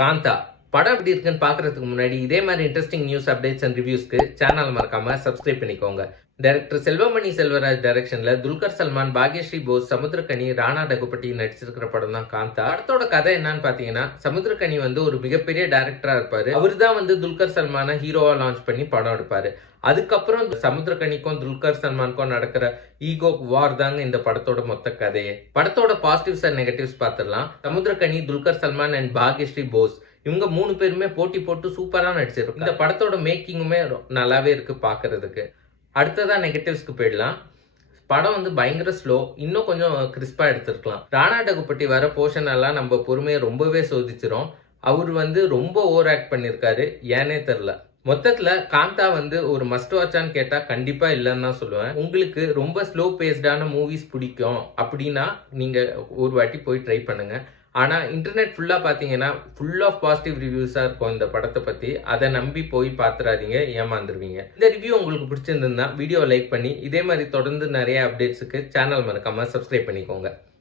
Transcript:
காந்தா படம் எப்படி இருக்குன்னு பாக்குறதுக்கு முன்னாடி இதே மாதிரி இன்ட்ரெஸ்டிங் நியூஸ் அப்டேட்ஸ் அண்ட் ரிவ்யூஸ்க்கு சேனல் மறக்காம சப்ஸ்கிரைப் பண்ணிக்கோங்க. டைரக்டர் செல்வமணி செல்வராஜ் டைரக்ஷன்ல துல்கர் சல்மான், பாக்யஸ்ரீ போஸ், சமுத்திரக்கனி, ராணா டகுபட்டி நடிச்சிருக்கிற படம் தான் காந்தா. படத்தோட கதை என்னன்னு பாத்தீங்கன்னா, சமுத்திரக்கனி ஒரு மிகப்பெரிய டைரக்டரா இருப்பாரு. அவரு தான் துல்கர் சல்மான ஹீரோவா லான்ச் பண்ணி படம் எடுப்பாரு. அதுக்கப்புறம் சமுத்திரக்கனிக்கும் துல்கர் சல்மானுக்கும் நடக்கிற ஈகோ வார் தாங்க இந்த படத்தோட மொத்த கதையே. படத்தோட பாசிட்டிவ்ஸ் அண்ட் நெகட்டிவ்ஸ் பார்த்துடலாம். சமுத்திரக்கனி, துல்கர் சல்மான் அண்ட் பாக்யஸ்ரீ போஸ் இவங்க 3 பேருமே போட்டி போட்டு சூப்பரா நடிச்சிருக்கும். இந்த படத்தோட மேக்கிங்குமே நல்லாவே இருக்கு பாக்குறதுக்கு. அடுத்ததா நெகட்டிவ்ஸ்க்கு போயிடலாம். படம் பயங்கர ஸ்லோ, இன்னும் கொஞ்சம் கிறிஸ்பா எடுத்திருக்கலாம். ராணா டகுபட்டி வர போர்ஷன் எல்லாம் நம்ம பொறுமையை ரொம்பவே சோதிச்சிரும். அவர் ரொம்ப ஓவர் ஆக்ட் பண்ணிருக்காரு, ஏனே தெரியல. மொத்தத்துல காந்தா ஒரு மஸ்ட் வாட்சான்னு கேட்டா கண்டிப்பா இல்லைன்னு தான் சொல்லுவேன். உங்களுக்கு ரொம்ப ஸ்லோ பேஸ்டான மூவிஸ் பிடிக்கும் அப்படின்னா நீங்க ஒரு வாட்டி போய் ட்ரை பண்ணுங்க. ஆனா இன்டர்நெட் ஃபுல்லா பாத்தீங்கன்னா ஃபுல் ஆஃப் பாசிட்டிவ் ரிவ்யூஸா இருக்கும் இந்த படத்தை பத்தி. அதை நம்பி போய் பாத்துறாதீங்க, ஏமாந்துருவீங்க. இந்த ரிவ்யூ உங்களுக்கு பிடிச்சிருந்தா வீடியோ லைக் பண்ணி இதே மாதிரி தொடர்ந்து நிறைய அப்டேட்ஸுக்கு சேனல் மறக்காம சப்ஸ்கிரைப் பண்ணிக்கோங்க.